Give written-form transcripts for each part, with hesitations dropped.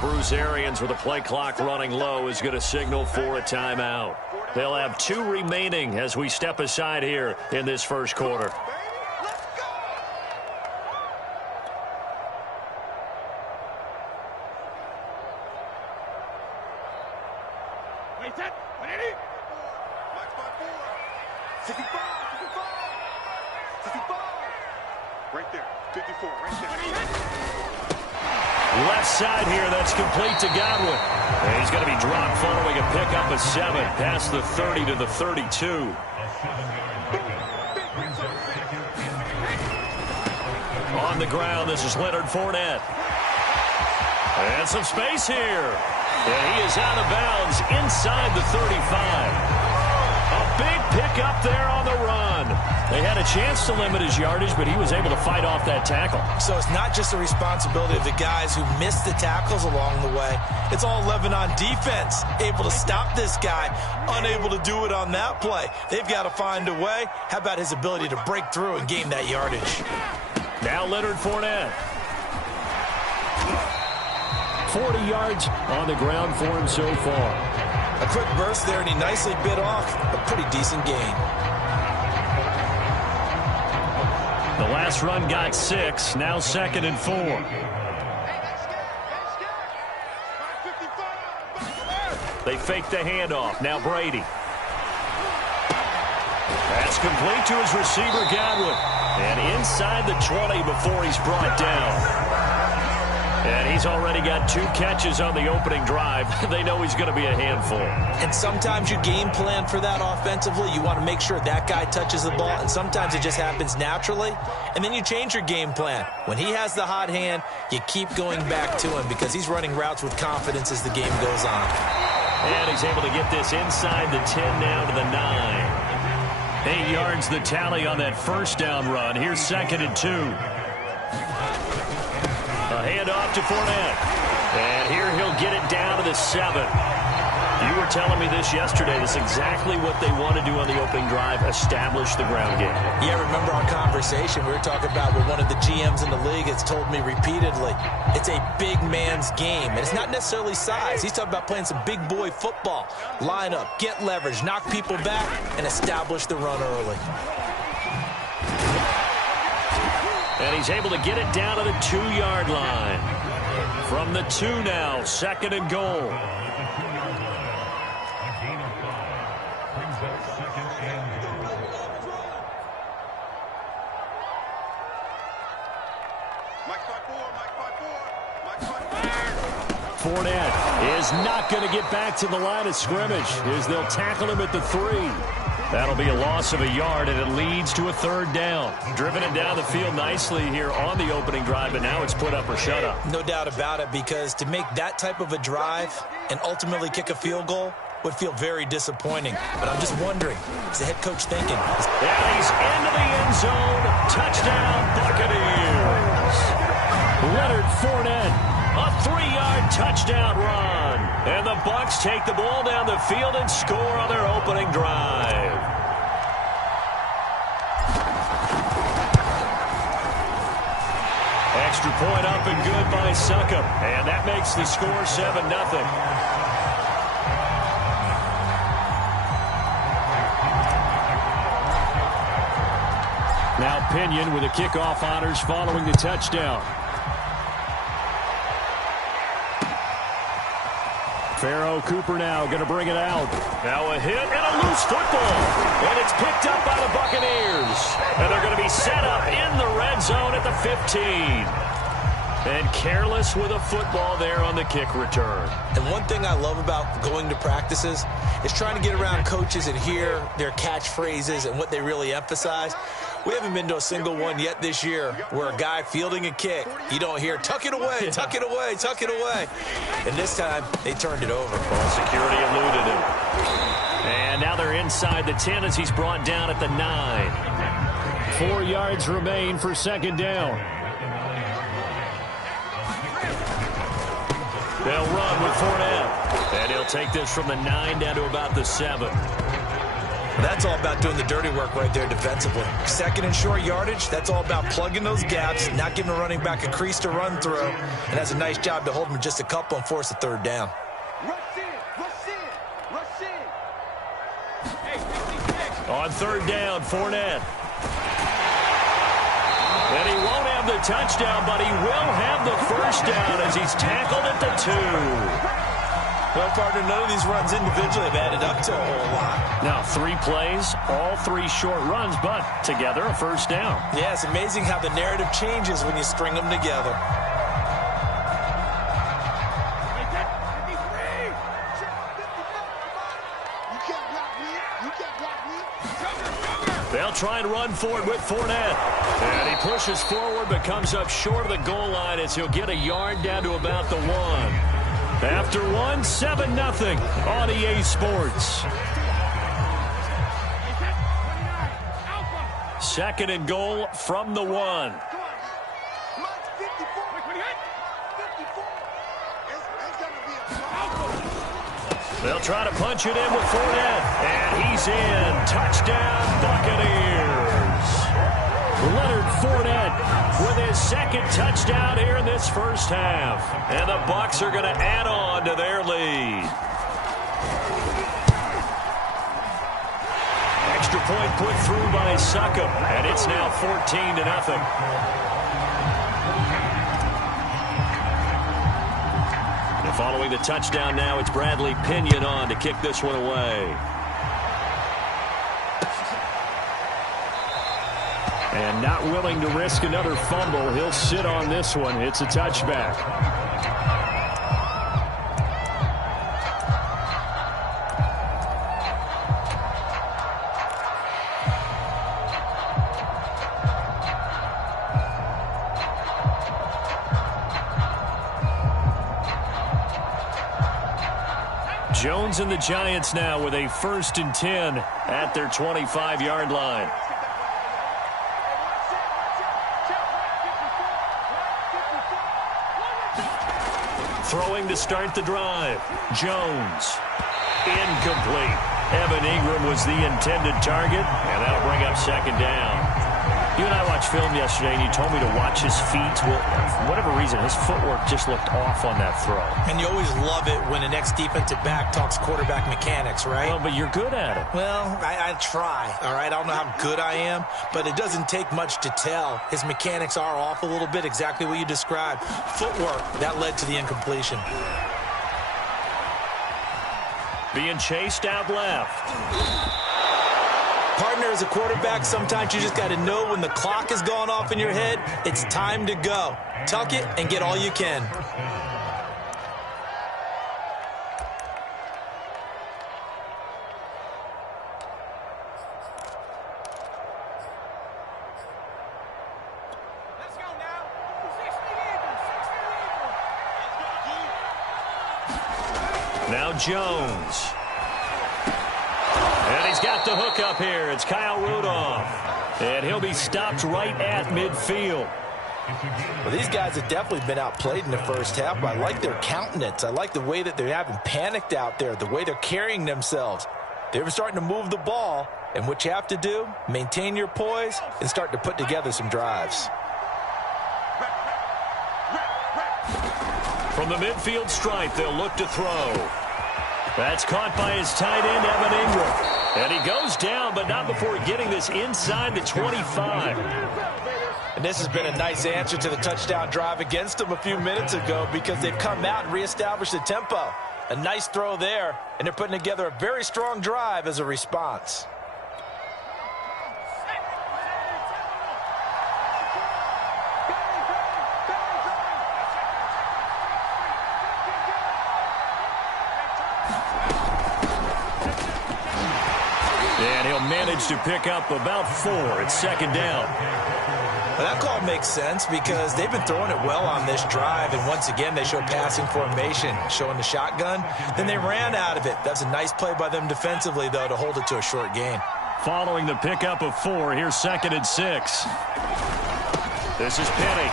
Bruce Arians, with the play clock running low, is going to signal for a timeout. They'll have 2 remaining as we step aside here in this first quarter. Right there, 54, right there. Left side here, that's complete to Godwin. And he's going to be dropped following a pickup of 7, past the 30 to the 32. On the ground, this is Leonard Fournette. And some space here. And he is out of bounds inside the 35. A big pickup there on the run. They had a chance to limit his yardage, but he was able to fight off that tackle. So it's not just the responsibility of the guys who missed the tackles along the way. It's all 11 on defense, able to stop this guy, unable to do it on that play. They've got to find a way. How about his ability to break through and gain that yardage? Now Leonard Fournette. 40 yards on the ground for him so far. A quick burst there, and he nicely bit off a pretty decent gain. The last run got 6, now 2nd and 4. They fake the handoff. Now Brady. That's complete to his receiver, Godwin. And inside the 20 before he's brought down. And he's already got 2 catches on the opening drive. They know he's going to be a handful. And sometimes you game plan for that offensively. You want to make sure that guy touches the ball, and sometimes it just happens naturally. And then you change your game plan. When he has the hot hand, you keep going back to him because he's running routes with confidence as the game goes on. And he's able to get this inside the 10 now to the 9. 8 yards the tally on that first down run. Here's 2nd and 2. A handoff to Fournette. And here he'll get it down to the 7. You were telling me this yesterday. That's exactly what they want to do on the opening drive, establish the ground game. Yeah, remember our conversation we were talking about with one of the GMs in the league has told me repeatedly, it's a big man's game. And it's not necessarily size. He's talking about playing some big boy football. Line up, get leverage, knock people back, and establish the run early. And he's able to get it down to the 2-yard line. From the 2 now, 2nd and goal. Fournette is not going to get back to the line of scrimmage as they'll tackle him at the 3. That'll be a loss of a yard, and it leads to a 3rd down. Driven it down the field nicely here on the opening drive, but now it's put up or shut up. No doubt about it, because to make that type of a drive and ultimately kick a field goal would feel very disappointing. But I'm just wondering, is the head coach thinking? And he's into the end zone. Touchdown, Buccaneers. Leonard Fournette. A 3-yard touchdown run. And the Bucs take the ball down the field and score on their opening drive. Extra point up and good by Succop. And that makes the score 7-0. Now Pinion with the kickoff honors following the touchdown. Farrell Cooper now going to bring it out. Now a hit and a loose football. And it's picked up by the Buccaneers. And they're going to be set up in the red zone at the 15. And careless with a football there on the kick return. And one thing I love about going to practices is trying to get around coaches and hear their catchphrases and what they really emphasize. We haven't been to a single one yet this year where a guy fielding a kick, you don't hear, tuck it away, tuck it away, tuck it away. And this time, they turned it over. Well, security eluded him. And now they're inside the 10 as he's brought down at the 9. 4 yards remain for 2nd down. They'll run with Fournette. And he'll take this from the 9 down to about the 7. That's all about doing the dirty work right there defensively. Second and short yardage, that's all about plugging those gaps, not giving a running back a crease to run through, and has a nice job to hold him just a couple and force a third down. On third down, Fournette. And he won't have the touchdown, but he will have the first down as he's tackled at the 2. Well, partner, none of these runs individually have added up to a whole lot. Now, 3 plays, all 3 short runs, but together a first down. Yeah, it's amazing how the narrative changes when you string them together. They'll try and run for it with Fournette. And he pushes forward but comes up short of the goal line as he'll get a yard down to about the 1. After 1, 7-0 on EA Sports. Second and goal from the 1. They'll try to punch it in with Fournette. And he's in. Touchdown, Buccaneers. Leonard Fournette with his second touchdown here in this first half. And the Bucs are going to add on to their lead. Extra point put through by Succop. And it's now 14-0. Following the touchdown now, it's Bradley Pinion on to kick this one away. And not willing to risk another fumble, he'll sit on this one. It's a touchback. Jones and the Giants now with a 1st and 10 at their 25-yard line. Throwing to start the drive. Jones. Incomplete. Evan Ingram was the intended target, and that'll bring up 2nd down. You and I watched film yesterday, and you told me to watch his feet. Well, for whatever reason, his footwork just looked off on that throw. And you always love it when the next defensive back talks quarterback mechanics, right? Well, but you're good at it. Well, I try, all right? I don't know how good I am, but it doesn't take much to tell. His mechanics are off a little bit, exactly what you described. Footwork, that led to the incompletion. Being chased out left. Partner, as a quarterback, sometimes you just got to know when the clock has gone off in your head, it's time to go. Tuck it and get all you can. Let's go now. 60 eagles. Now Jones. And he's got the hook up here. It's Kyle Rudolph. And he'll be stopped right at midfield. Well, these guys have definitely been outplayed in the first half, but I like their countenance. I like the way that they're having panicked out there, the way they're carrying themselves. They're starting to move the ball, and what you have to do, maintain your poise and start to put together some drives. From the midfield stripe, they'll look to throw. That's caught by his tight end, Evan Ingram. And he goes down, but not before getting this inside the 25. And this has been a nice answer to the touchdown drive against them a few minutes ago because they've come out and reestablished the tempo. A nice throw there, and they're putting together a very strong drive as a response. And he'll manage to pick up about 4. It's 2nd down. Well, that call makes sense because they've been throwing it well on this drive, and once again they show passing formation, showing the shotgun. Then they ran out of it. That's a nice play by them defensively, though, to hold it to a short gain. Following the pickup of 4, here's 2nd and 6. This is Penny.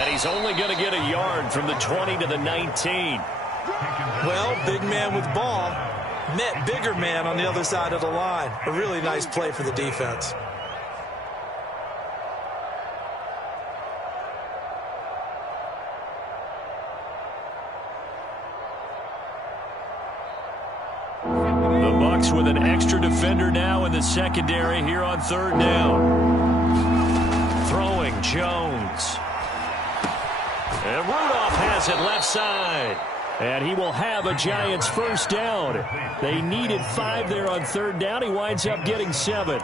And he's only going to get a yard from the 20 to the 19. Well, big man with ball. Met bigger man on the other side of the line. A really nice play for the defense. The Bucs with an extra defender now in the secondary here on third down. Throwing Jones. And Rudolph has it left side. And he will have a Giants first down. They needed 5 there on third down. He winds up getting 7.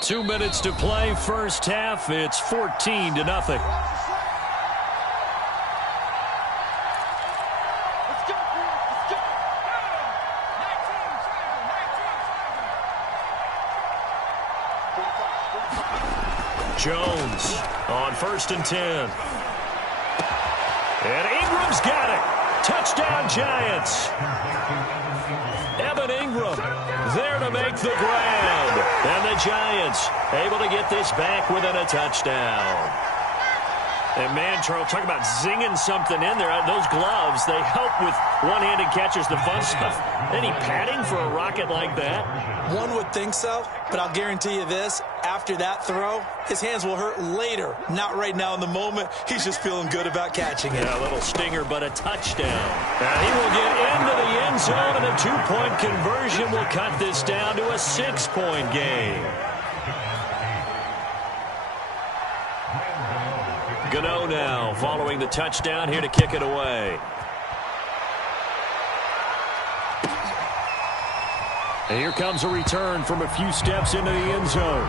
Two minutes to play first half. It's 14-0. Jones on 1st and 10. And Ingram's got it. Touchdown, Giants. Evan Ingram there to make the grab. And the Giants able to get this back within a touchdown. And, man, Charles, talk about zinging something in there. Those gloves, they help with one-handed catches, the fun stuff. Any padding for a rocket like that? One would think so, but I'll guarantee you this. After that throw, his hands will hurt later. Not right now in the moment. He's just feeling good about catching it. Yeah, a little stinger, but a touchdown. And he will get into the end zone, and a 2-point conversion will cut this down to a 6-point game. Gano now following the touchdown here to kick it away. And here comes a return from a few steps into the end zone.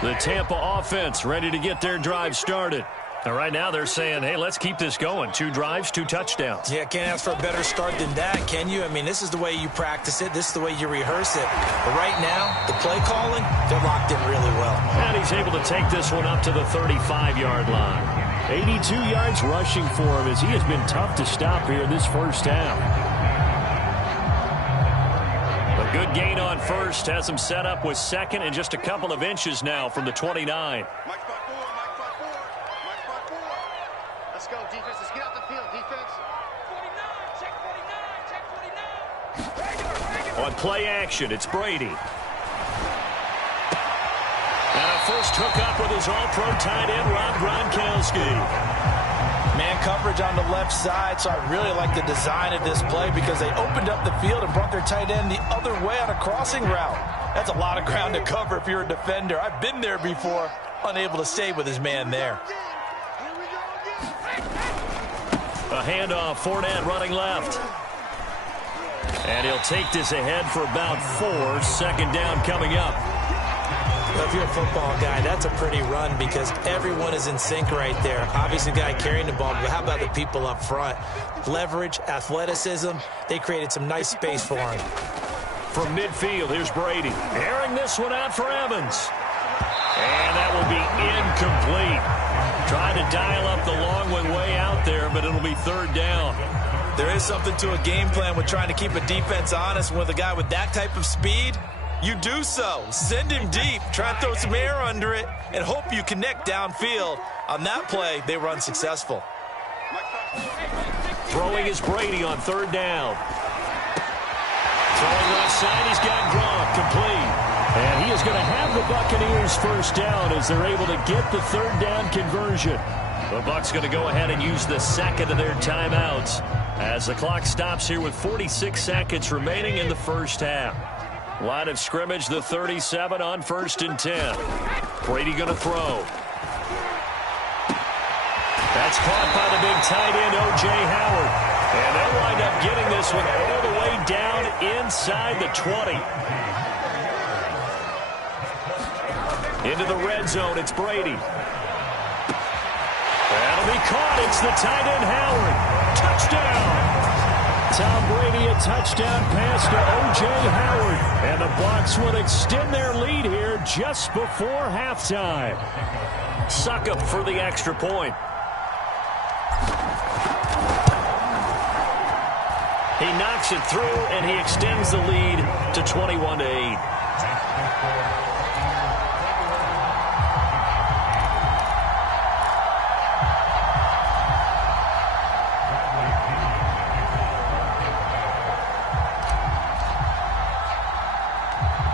The Tampa offense ready to get their drive started. And right now they're saying, hey, let's keep this going. 2 drives, 2 touchdowns. Yeah, can't ask for a better start than that, can you? I mean, this is the way you practice it. This is the way you rehearse it. But right now, the play calling, they're locked in really well. And he's able to take this one up to the 35-yard line. 82 yards rushing for him as he has been tough to stop here in this first half. A good gain on first has him set up with second and just a couple of inches now from the 29. Let's go, defense. Let's get out the field, defense. 49, check 49, check 49. On play action, it's Brady. And a first hookup with his all-pro tight end, Rob Gronkowski. Man coverage on the left side, so I really like the design of this play because they opened up the field and brought their tight end the other way on a crossing route. That's a lot of ground to cover if you're a defender. I've been there before, unable to stay with his man there. A handoff, Fournette running left. And he'll take this ahead for about 4. Second down coming up. Well, if you're a football guy, that's a pretty run because everyone is in sync right there. Obviously, the guy carrying the ball, but how about the people up front? Leverage, athleticism, they created some nice space for him. From midfield, here's Brady. Airing this one out for Evans. And that will be incomplete. Trying to dial up the long one way out there, but it'll be third down. There is something to a game plan with trying to keep a defense honest. With a guy with that type of speed, you do so. Send him deep. Try and throw some air under it and hope you connect downfield. On that play, they were unsuccessful. Throwing is Brady on third down. Throwing left side, he's got Gronk complete. And he is going to have the Buccaneers first down as they're able to get the third down conversion. The Bucs going to go ahead and use the second of their timeouts as the clock stops here with 46 seconds remaining in the first half. Line of scrimmage, the 37 on 1st and 10. Brady going to throw. That's caught by the big tight end, O.J. Howard. And they'll wind up getting this one all the way down inside the 20. Into the red zone, it's Brady. That'll be caught. It's the tight end, Howard. Touchdown. Tom Brady, a touchdown pass to O.J. Howard. And the Bucs will extend their lead here just before halftime. Succop for the extra point. He knocks it through, and he extends the lead to 21-8.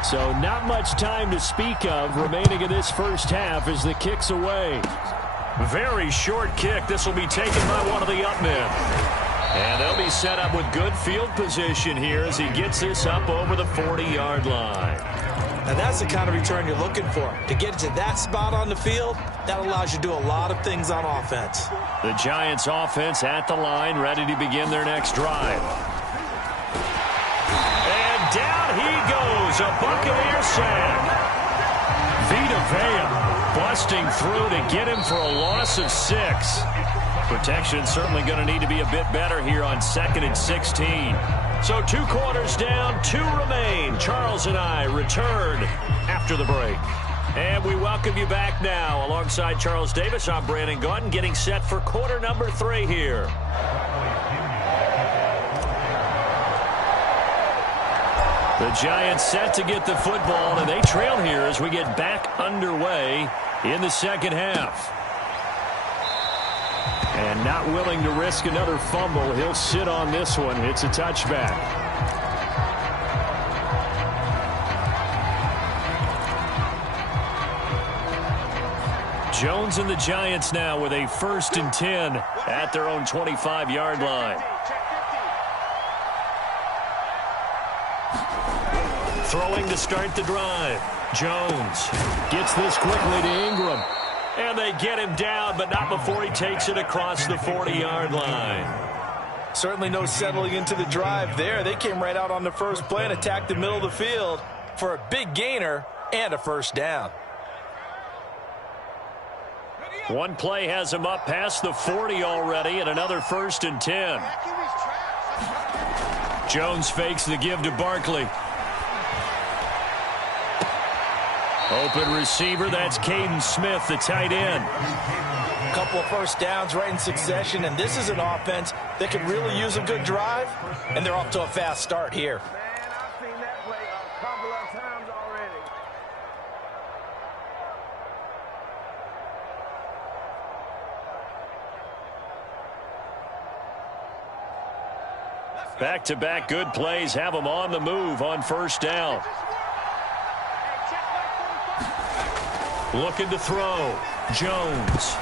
So not much time to speak of remaining in this first half as the kick's away. Very short kick. This will be taken by one of the up men. And they'll be set up with good field position here as he gets this up over the 40-yard line. And that's the kind of return you're looking for. To get to that spot on the field, that allows you to do a lot of things on offense. The Giants offense at the line, ready to begin their next drive. And down he goes, a Buccaneer sack. Vita Vea busting through to get him for a loss of 6. Protection certainly going to need to be a bit better here on 2nd and 16. So 2 quarters down, 2 remain. Charles and I return after the break. And we welcome you back now. Alongside Charles Davis, I'm Brandon Gaudin, getting set for quarter number 3 here. The Giants set to get the football, and they trail here as we get back underway in the second half. And not willing to risk another fumble, he'll sit on this one. It's a touchback. Jones and the Giants now with a 1st and 10 at their own 25-yard line. Throwing to start the drive. Jones gets this quickly to Ingram. And they get him down, but not before he takes it across the 40-yard line. Certainly no settling into the drive there. They came right out on the first play and attacked the middle of the field for a big gainer and a 1st down. One play has him up past the 40 already, and another 1st and 10. Jones fakes the give to Barkley. Open receiver, that's Caden Smith, the tight end. A couple of 1st downs right in succession, and this is an offense that could really use a good drive, and they're off to a fast start here. Man, I've seen that play a couple of times already. Back-to-back good plays have them on the move on 1st down. Looking to throw. Jones.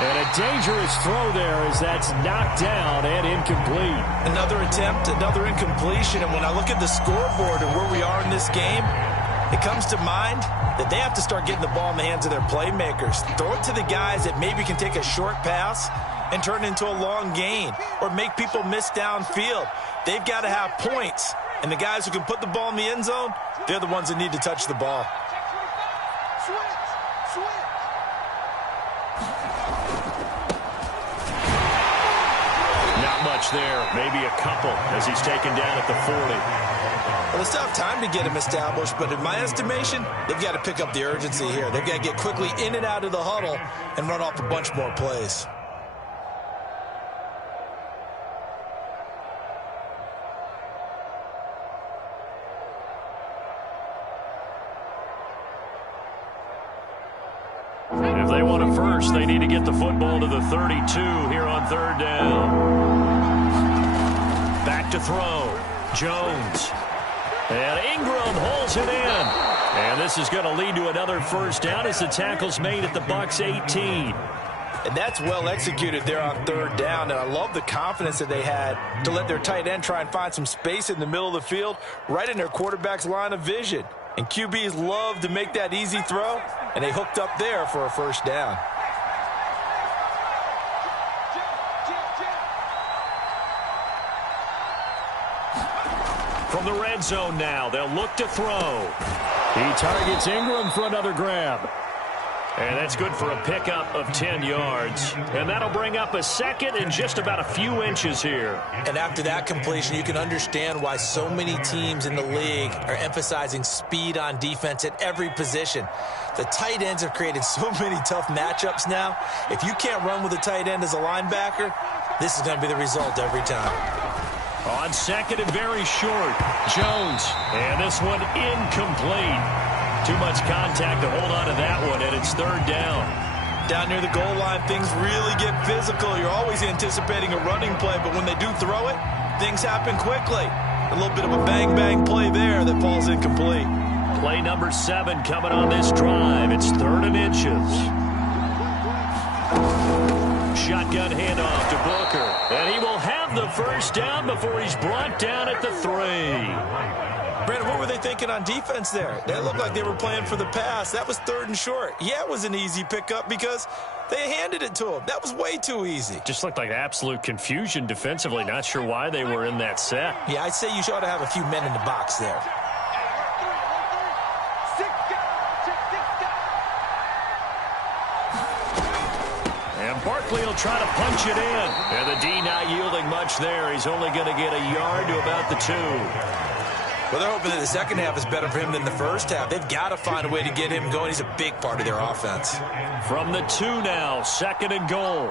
And a dangerous throw there as that's knocked down and incomplete. Another attempt, another incompletion. And when I look at the scoreboard and where we are in this game, it comes to mind that they have to start getting the ball in the hands of their playmakers. Throw it to the guys that maybe can take a short pass and turn it into a long gain or make people miss downfield. They've got to have points. And the guys who can put the ball in the end zone, they're the ones that need to touch the ball. There, maybe a couple as he's taken down at the 40. Well, they still have time to get him established, but in my estimation, they've got to pick up the urgency here. They've got to get quickly in and out of the huddle and run off a bunch more plays. If they want a first, they need to get the football to the 32 here on 3rd down. Back to throw. Jones. And Ingram holds it in. And this is going to lead to another 1st down as the tackle's made at the Bucs 18. And that's well executed there on 3rd down. And I love the confidence that they had to let their tight end try and find some space in the middle of the field, right in their quarterback's line of vision. And QBs love to make that easy throw, and they hooked up there for a 1st down. From the red zone now, they'll look to throw. He targets Ingram for another grab. And that's good for a pickup of 10 yards. And that'll bring up a 2nd and just about a few inches here. And after that completion, you can understand why so many teams in the league are emphasizing speed on defense at every position. The tight ends have created so many tough matchups now. If you can't run with a tight end as a linebacker, this is going to be the result every time. On second and very short, Jones. And this one incomplete. Too much contact to hold on to that one, and it's third down. Down near the goal line, things really get physical. You're always anticipating a running play, but when they do throw it, things happen quickly. A little bit of a bang-bang play there that falls incomplete. Play number 7 coming on this drive. It's 3rd and inches. Shotgun handoff to Booker. And he will have the first down before he's brought down at the 3. Brandon, what were they thinking on defense there? They looked like they were playing for the pass. That was 3rd and short. Yeah, it was an easy pickup because they handed it to him. That was way too easy. Just looked like absolute confusion defensively. Not sure why they were in that set. Yeah, I'd say you ought to have a few men in the box there. Barkley will try to punch it in. And the D not yielding much there. He's only going to get a yard to about the 2. Well, they're hoping that the second half is better for him than the first half. They've got to find a way to get him going. He's a big part of their offense. From the 2 now, 2nd and goal.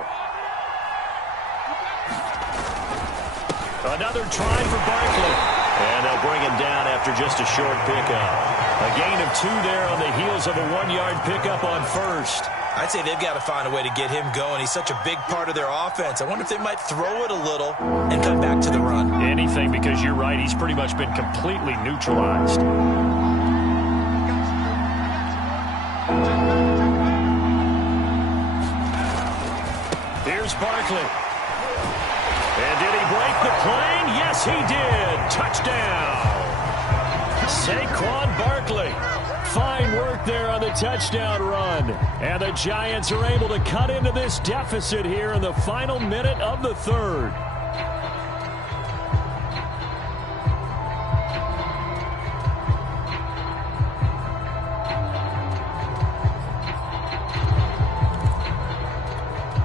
Another try for Barkley. And they'll bring him down after just a short pickup. A gain of 2 there on the heels of a 1-yard pickup on first. I'd say they've got to find a way to get him going. He's such a big part of their offense. I wonder if they might throw it a little and come back to the run. Anything, because you're right. He's pretty much been completely neutralized. Here's Barkley. And did he break the plane? Yes, he did. Touchdown. Saquon Barkley. Fine work there on the touchdown run. And the Giants are able to cut into this deficit here in the final minute of the 3rd.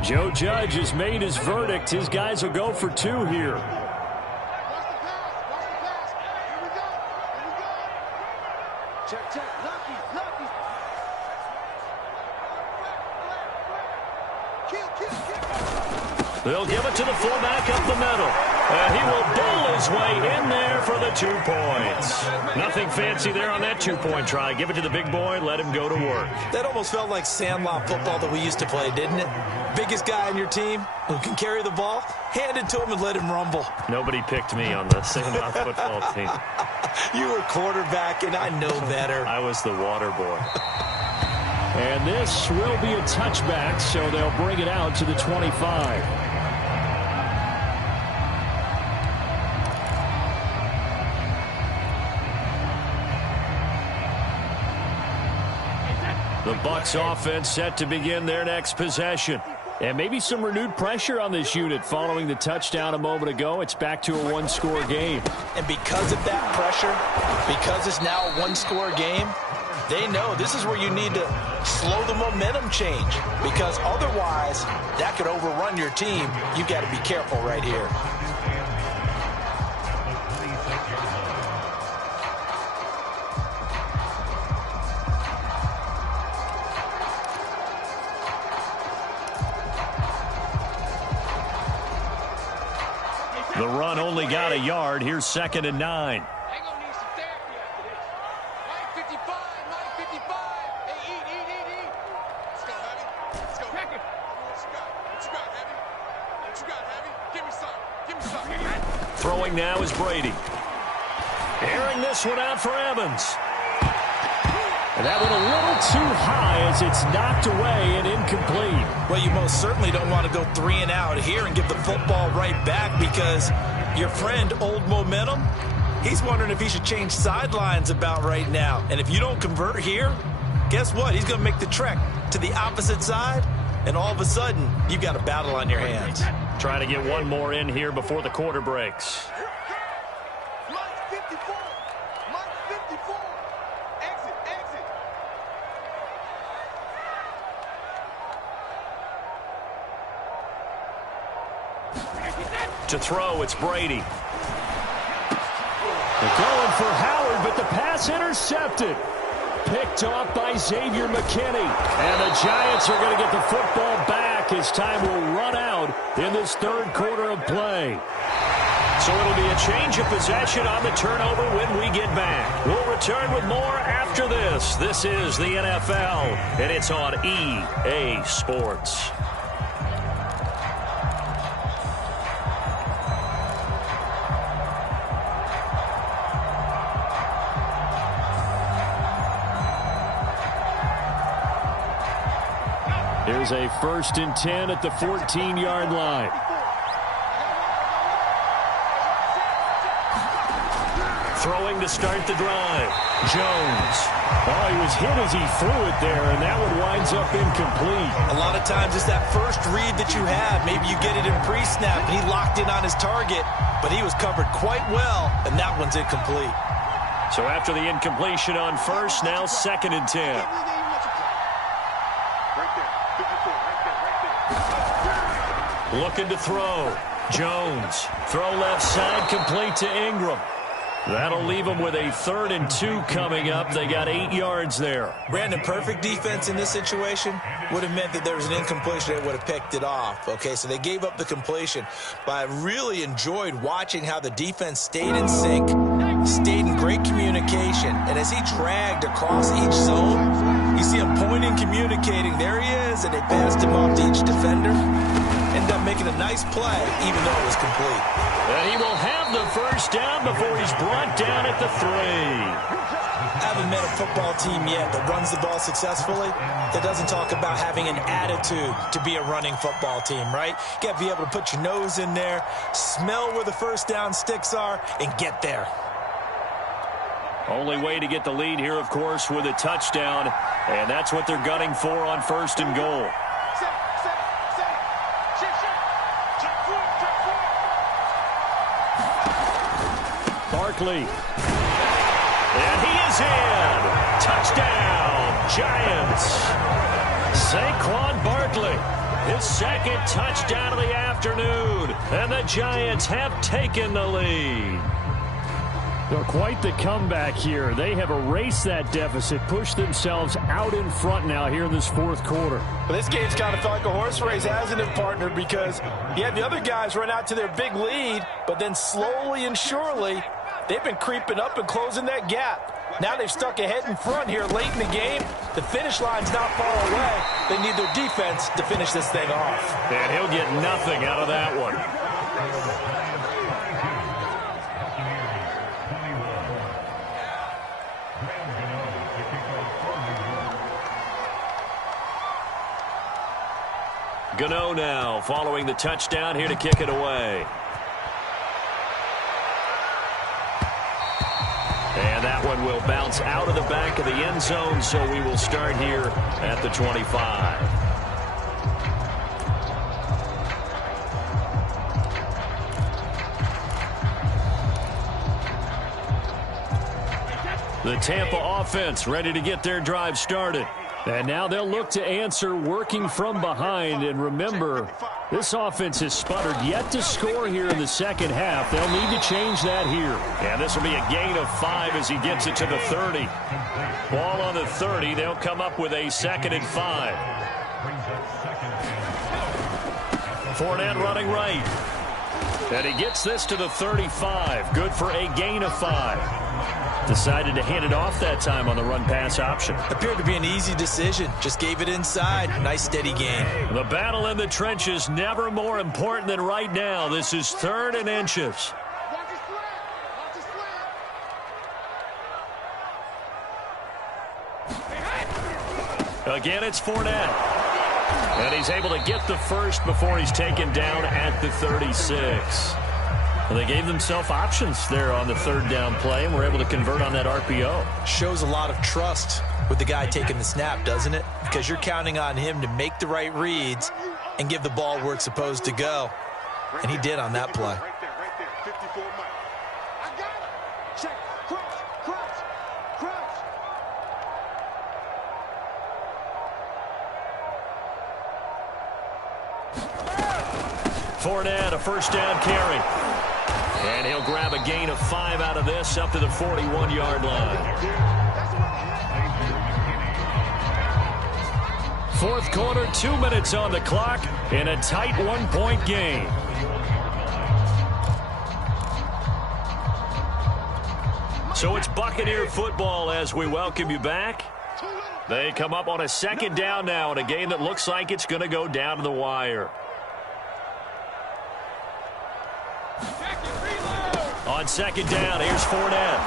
Joe Judge has made his verdict. His guys will go for 2 here. They'll give it to the fullback up the middle. And he will bull his way in there for the 2 points. Nothing fancy there on that 2-point try. Give it to the big boy, let him go to work. That almost felt like Sandlot football that we used to play, didn't it? Biggest guy on your team who can carry the ball, hand it to him and let him rumble. Nobody picked me on the Sandlot football team. You were quarterback, and I know better. I was the water boy. And this will be a touchback, so they'll bring it out to the 25. The Bucs offense set to begin their next possession. And maybe some renewed pressure on this unit following the touchdown a moment ago. It's back to a 1-score game. And because of that pressure, because it's now a 1-score game, they know this is where you need to slow the momentum change. Because otherwise, that could overrun your team. You've got to be careful right here. The run only got a yard. Here's 2nd and 9. They're going to need some therapy after this. Mike 55, Mike 55. Hey, eat. Let's go, Heavy. Let's go. Check it. What you got? What you got, Heavy? What you got, Heavy? Give me some. Give me some. Throwing now is Brady. Airing this one out for Evans. And that one a little too high as it's knocked away and incomplete. Well, you most certainly don't want to go 3 and out here and give the football right back because your friend, Old Momentum, he's wondering if he should change sidelines about right now. And if you don't convert here, guess what? He's going to make the trek to the opposite side, and all of a sudden, you've got a battle on your hands. Trying to get one more in here before the quarter breaks. Mike 54. Mike 54. Exit. To throw, it's Brady. They're going for Howard, but the pass intercepted. Picked off by Xavier McKinney. And the Giants are going to get the football back as time will run out in this 3rd quarter of play. So it'll be a change of possession on the turnover when we get back. We'll return with more after this. This is the NFL, and it's on EA Sports. Here's a 1st and 10 at the 14-yard line. Throwing to start the drive. Jones. Oh, he was hit as he threw it there, and that one winds up incomplete. A lot of times it's that first read that you have. Maybe you get it in pre-snap, and he locked in on his target, but he was covered quite well, and that one's incomplete. So after the incompletion on 1st, now 2nd and 10. Looking to throw. Jones. Throw left side, complete to Ingram. That'll leave them with a 3rd and 2 coming up. They got 8 yards there. Brandon, perfect defense in this situation would have meant that there was an incompletion. They would have picked it off. Okay, so they gave up the completion. But I really enjoyed watching how the defense stayed in sync, stayed in great communication. And as he dragged across each zone, you see him pointing, communicating. There he is, and they passed him off to each defender. Ended up making a nice play, even though it was complete. And he will have the 1st down before he's brought down at the 3. I haven't met a football team yet that runs the ball successfully that doesn't talk about having an attitude to be a running football team, right? You got to be able to put your nose in there, smell where the 1st down sticks are, and get there. Only way to get the lead here, of course, with a touchdown, and that's what they're gunning for on 1st and goal. Barkley. And he is in. Touchdown, Giants. Saquon Barkley, his 2nd touchdown of the afternoon. And the Giants have taken the lead. Well, quite the comeback here. They have erased that deficit, pushed themselves out in front now here in this 4th quarter. Well, this game's kind of felt like a horse race, hasn't it, partner? Because you have the other guys run out to their big lead, but then slowly and surely, they've been creeping up and closing that gap. Now they've stuck ahead in front here late in the game. The finish line's not far away. They need their defense to finish this thing off. And he'll get nothing out of that one. Gano now following the touchdown here to kick it away. And that one will bounce out of the back of the end zone, so we will start here at the 25. The Tampa offense ready to get their drive started. And now they'll look to answer working from behind. And remember, this offense has sputtered yet to score here in the 2nd half. They'll need to change that here. And this will be a gain of 5 as he gets it to the 30. Ball on the 30. They'll come up with a 2nd and 5. Fournette running right. And he gets this to the 35. Good for a gain of 5. Decided to hand it off that time on the run-pass option. Appeared to be an easy decision. Just gave it inside. Nice, steady gain. The battle in the trenches never more important than right now. This is 3rd and inches. Again, it's Fournette. And he's able to get the 1st before he's taken down at the 36. Well, they gave themselves options there on the 3rd down play, and were able to convert on that RPO. Shows a lot of trust with the guy taking the snap, doesn't it? Because you're counting on him to make the right reads and give the ball where it's supposed to go. And he did on that play. Right there. 54 Mike. I got it. Check. Crouch. Fournette, a 1st down carry. And he'll grab a gain of 5 out of this up to the 41-yard line. 4th quarter, 2 minutes on the clock in a tight 1-point game. So it's Buccaneer football as we welcome you back. They come up on a second down now in a game that looks like it's going to go down to the wire. On second down, here's Fournette.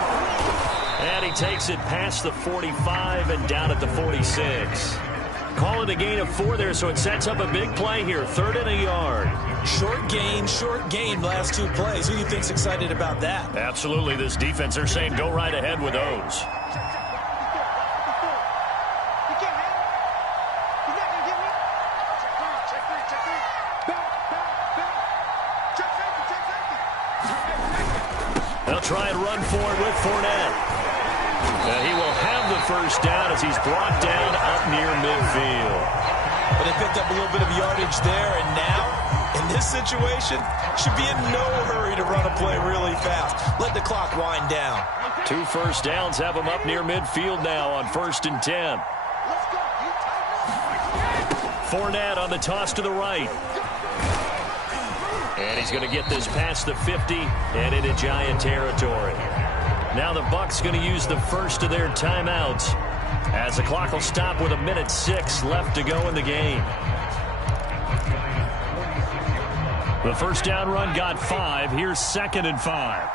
And he takes it past the 45 and down at the 46. Call it a gain of 4 there, so it sets up a big play here. 3rd and a yard. Short gain, last 2 plays. Who do you think's excited about that? Absolutely. This defense, they're saying go right ahead with those. They'll try and run forward with Fournette. He will have the first down as he's brought down up near midfield. But they picked up a little bit of yardage there, and now, in this situation, should be in no hurry to run a play really fast. Let the clock wind down. 2 first downs have him up near midfield now on 1st and 10. Fournette on the toss to the right. And he's going to get this past the 50 and into Giant territory. Now the Bucs going to use the first of their timeouts as the clock will stop with 1:06 left to go in the game. The first down run got 5. Here's 2nd and 5.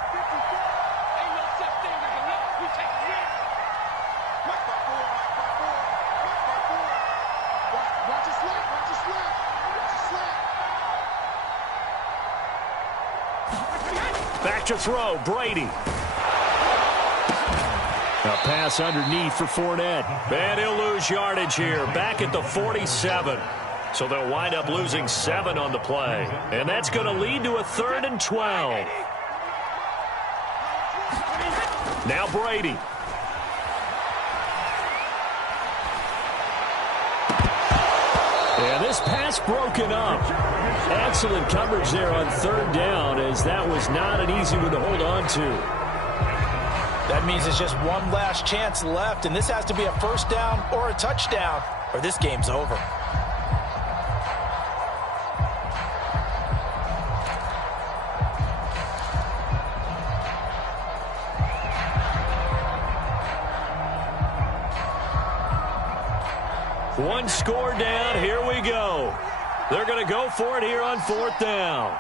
Back to throw, Brady. A pass underneath for Fournette. And he'll lose yardage here, back at the 47. So they'll wind up losing 7 on the play. And that's going to lead to a 3rd and 12. Now Brady. And this pass broken up. Excellent coverage there on 3rd down, as that was not an easy one to hold on to. That means it's just one last chance left, and this has to be a first down or a touchdown, or this game's over. One score down. Here we go. They're going to go for it here on 4th down.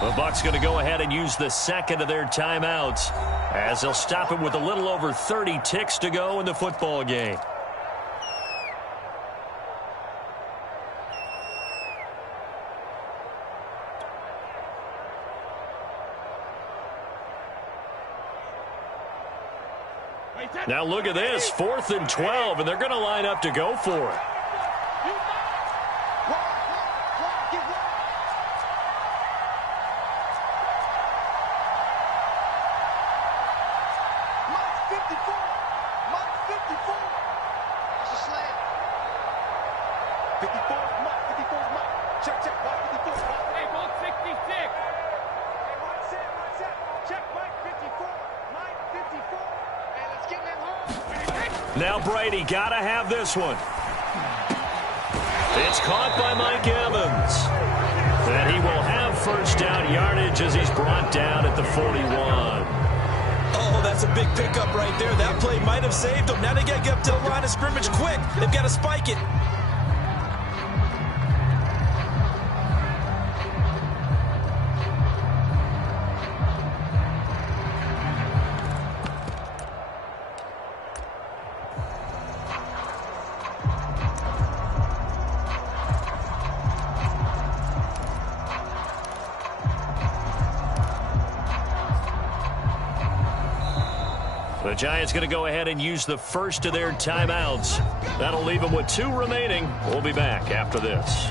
The Bucs going to go ahead and use the 2nd of their timeouts as they'll stop it with a little over 30 ticks to go in the football game. Now look at this, 4th and 12, and they're going to line up to go for it. Now Brady, got to have this one. It's caught by Mike Evans. And he will have first down yardage as he's brought down at the 41. Oh, that's a big pickup right there. That play might have saved them. Now they got to get up to the line of scrimmage quick. They've got to spike it. The Giants going to go ahead and use the first of their timeouts. That'll leave them with 2 remaining. We'll be back after this.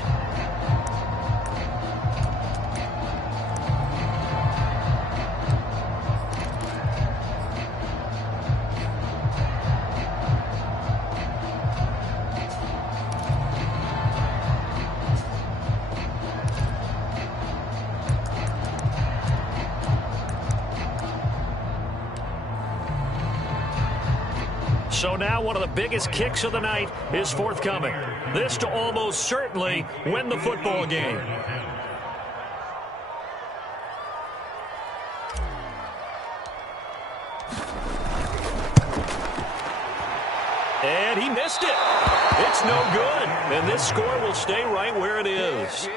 So now one of the biggest kicks of the night is forthcoming. This to almost certainly win the football game. And he missed it. It's no good. And this score will stay right where it is.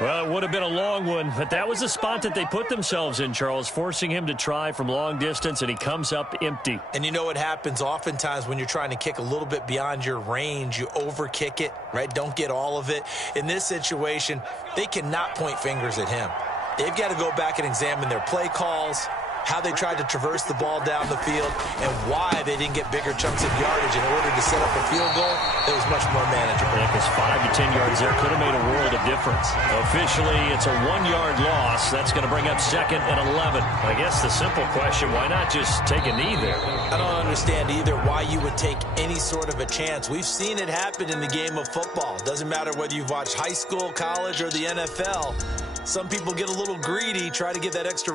Well, it would have been a long one, but that was the spot that they put themselves in, Charles, forcing him to try from long distance, and he comes up empty. And you know what happens oftentimes when you're trying to kick a little bit beyond your range, you overkick it, right? Don't get all of it. In this situation, they cannot point fingers at him. They've got to go back and examine their play calls, how they tried to traverse the ball down the field, and why they didn't get bigger chunks of yardage in order to set up a field goal that was much more manageable. Because 5 to 10 yards there could have made a world of difference. Officially, it's a 1-yard loss. That's going to bring up 2nd and 11. I guess the simple question, why not just take a knee there? I don't understand either why you would take any sort of a chance. We've seen it happen in the game of football. Doesn't matter whether you've watched high school, college, or the NFL. Some people get a little greedy, try to get that extra